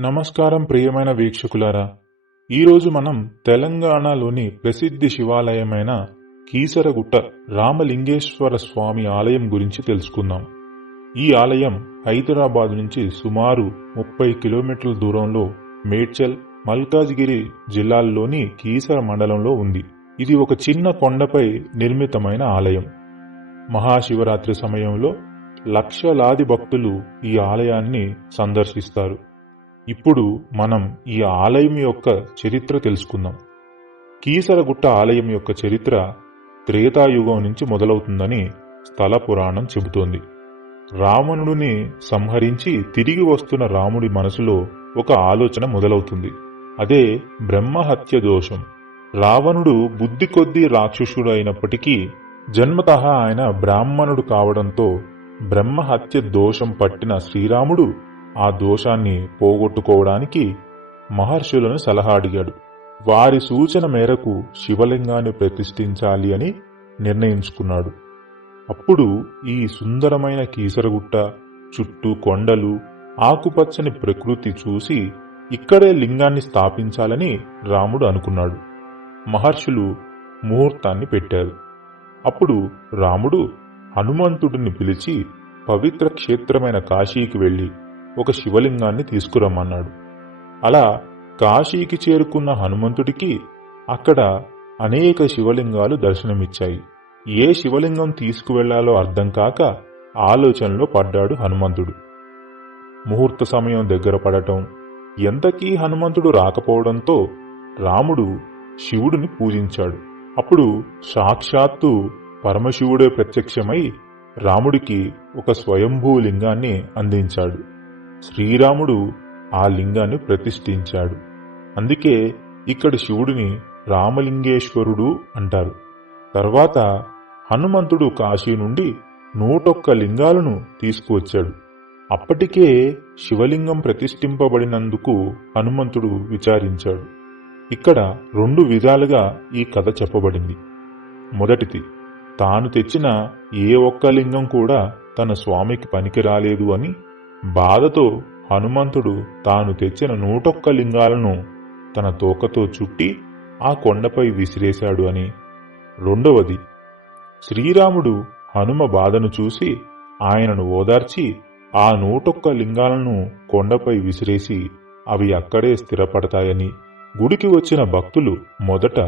నమస్కారం ప్రియమైన వీక్షకులారా ఈరోజు మనం తెలంగాణలోని ప్రసిద్ధి శివాలయమైన కీసరగుట్ట రామలింగేశ్వర స్వామి ఆలయం గురించి తెలుసుకుందాం. ఈ ఆలయం హైదరాబాద్ నుంచి సుమారు ముప్పై కిలోమీటర్ల దూరంలో మేడ్చల్ మల్కాజ్గిరి జిల్లాల్లోని కీసర మండలంలో ఉంది. ఇది ఒక చిన్న కొండపై నిర్మితమైన ఆలయం. మహాశివరాత్రి సమయంలో లక్షలాది భక్తులు ఈ ఆలయాన్ని సందర్శిస్తారు. ఇప్పుడు మనం ఈ ఆలయం యొక్క చరిత్ర తెలుసుకుందాం. కీసరగుట్ట ఆలయం యొక్క చరిత్ర త్రేతాయుగం నుంచి మొదలవుతుందని స్థల పురాణం చెబుతోంది. రావణుడిని సంహరించి తిరిగి వస్తున్న రాముడి మనసులో ఒక ఆలోచన మొదలవుతుంది. అదే బ్రహ్మహత్య దోషం. రావణుడు బుద్ధి కొద్దీ రాక్షసుడు అయినప్పటికీ జన్మతః ఆయన బ్రాహ్మణుడు కావడంతో బ్రహ్మహత్య దోషం పట్టిన శ్రీరాముడు ఆ దోషాన్ని పోగొట్టుకోవడానికి మహర్షులను సలహా అడిగాడు. వారి సూచన మేరకు శివలింగాన్ని ప్రతిష్ఠించాలి అని నిర్ణయించుకున్నాడు. అప్పుడు ఈ సుందరమైన కీసరగుట్ట చుట్టూ కొండలు ఆకుపచ్చని ప్రకృతి చూసి ఇక్కడే లింగాన్ని స్థాపించాలని రాముడు అనుకున్నాడు. మహర్షులు ముహూర్తాన్ని పెట్టారు. అప్పుడు రాముడు హనుమంతుడిని పిలిచి పవిత్ర క్షేత్రమైన కాశీకి వెళ్ళి ఒక శివలింగాన్ని తీసుకురమ్మన్నాడు. అలా కాశీకి చేరుకున్న హనుమంతుడికి అక్కడ అనేక శివలింగాలు దర్శనమిచ్చాయి. ఏ శివలింగం తీసుకువెళ్ళాలో అర్థం కాక ఆలోచనలో పడ్డాడు హనుమంతుడు. ముహూర్త సమయం దగ్గర పడటం ఎంతకీ హనుమంతుడు రాకపోవడంతో రాముడు శివుడిని పూజించాడు. అప్పుడు సాక్షాత్తు పరమశివుడే ప్రత్యక్షమై రాముడికి ఒక స్వయంభూ లింగాన్ని అందించాడు. శ్రీరాముడు ఆ లింగాన్ని ప్రతిష్ఠించాడు. అందుకే ఇక్కడ శివుడిని రామలింగేశ్వరుడు అంటారు. తర్వాత హనుమంతుడు కాశీ నుండి నూటొక్క లింగాలను తీసుకువచ్చాడు. అప్పటికే శివలింగం ప్రతిష్ఠింపబడినందుకు హనుమంతుడు విచారించాడు. ఇక్కడ రెండు విధాలుగా ఈ కథ చెప్పబడింది. మొదటిది తాను తెచ్చిన ఏ ఒక్క లింగం కూడా తన స్వామికి పనికి రాలేదు అని బాధతో హనుమంతుడు తాను తెచ్చిన నూటొక్క లింగాలను తన తోకతో చుట్టి ఆ కొండపై విసిరేశాడు అని. రెండవది శ్రీరాముడు హనుమ బాధను చూసి ఆయనను ఓదార్చి ఆ నూటొక్క లింగాలను కొండపై విసిరేసి అవి అక్కడే స్థిరపడతాయని. గుడికి వచ్చిన భక్తులు మొదట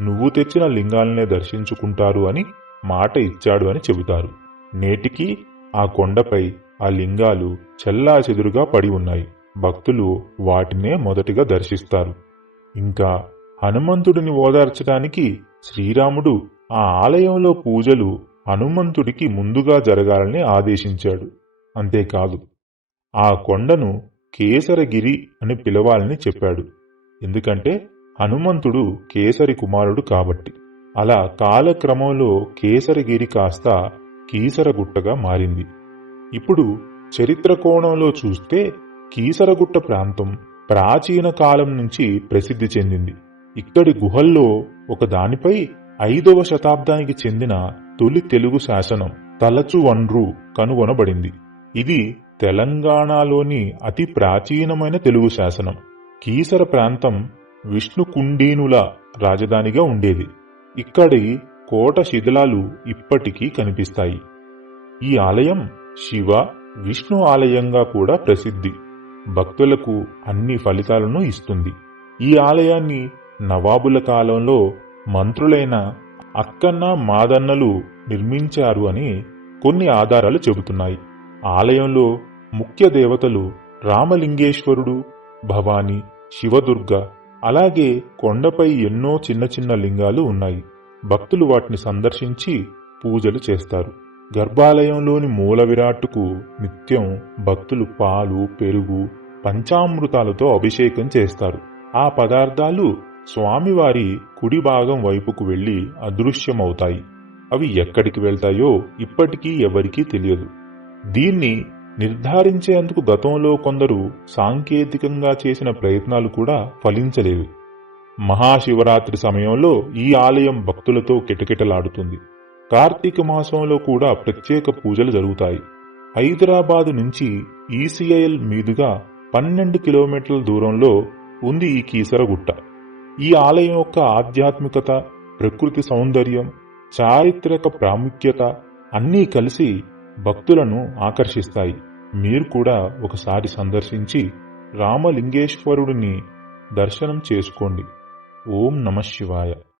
నువ్వు తెచ్చిన లింగాలనే దర్శించుకుంటారు అని మాట ఇచ్చాడు అని చెబుతారు. నేటికి ఆ కొండపై ఆ లింగాలు చెల్లాచెదురుగా పడి ఉన్నాయి. భక్తులు వాటినే మొదటిగా దర్శిస్తారు. ఇంకా హనుమంతుడిని ఓదార్చడానికి శ్రీరాముడు ఆ ఆలయంలో పూజలు హనుమంతుడికి ముందుగా జరగాలని ఆదేశించాడు. అంతేకాదు ఆ కొండను కేసరగిరి అని పిలవాలని చెప్పాడు. ఎందుకంటే హనుమంతుడు కేసరి కుమారుడు కాబట్టి. అలా కాలక్రమంలో కేసరగిరి కాస్త కీసరగుట్టగా మారింది. ఇప్పుడు చరిత్ర కోణంలో చూస్తే కీసరగుట్ట ప్రాంతం ప్రాచీన కాలం నుంచి ప్రసిద్ధి చెందింది. ఇక్కడి గుహల్లో ఒక దానిపై ఐదవ శతాబ్దానికి చెందిన తొలి తెలుగు శాసనం తలచు వన్రు కనుగొనబడింది. ఇది తెలంగాణలోని అతి ప్రాచీనమైన తెలుగు శాసనం. కీసర ప్రాంతం విష్ణుకుండీనుల రాజధానిగా ఉండేది. ఇక్కడి కోట శిథిలాలు ఇప్పటికీ కనిపిస్తాయి. ఈ ఆలయం శివ విష్ణు ఆలయంగా కూడా ప్రసిద్ధి. భక్తులకు అన్ని ఫలితాలను ఇస్తుంది. ఈ ఆలయాన్ని నవాబుల కాలంలో మంత్రులైన అక్కన్న మాదన్నలు నిర్మించారు అని కొన్ని ఆధారాలు చెబుతున్నాయి. ఆలయంలో ముఖ్య దేవతలు రామలింగేశ్వరుడు భవాని శివదుర్గ అలాగే కొండపై ఎన్నో చిన్న చిన్న లింగాలు ఉన్నాయి. భక్తులు వాటిని సందర్శించి పూజలు చేస్తారు. గర్భాలయంలోని మూల విరాట్టుకు నిత్యం భక్తులు పాలు పెరుగు పంచామృతాలతో అభిషేకం చేస్తారు. ఆ పదార్థాలు స్వామివారి కుడి భాగం వైపుకు వెళ్ళి అదృశ్యమవుతాయి. అవి ఎక్కడికి వెళ్తాయో ఇప్పటికీ ఎవరికీ తెలియదు. దీన్ని నిర్ధారించేందుకు గతంలో కొందరు సాంకేతికంగా చేసిన ప్రయత్నాలు కూడా ఫలించలేవు. మహాశివరాత్రి సమయంలో ఈ ఆలయం భక్తులతో కిటకిటలాడుతుంది. కార్తీక మాసంలో కూడా ప్రత్యేక పూజలు జరుగుతాయి. హైదరాబాదు నుంచి ఈసీఐఎల్ మీదుగా పన్నెండు కిలోమీటర్ల దూరంలో ఉంది ఈ కీసరగుట్ట ఈ ఆలయం యొక్క ఆధ్యాత్మికత ప్రకృతి సౌందర్యం చారిత్రక ప్రాముఖ్యత అన్నీ కలిసి భక్తులను ఆకర్షిస్తాయి. మీరు కూడా ఒకసారి సందర్శించి రామలింగేశ్వరుడిని దర్శనం చేసుకోండి. ఓం నమ శివాయ.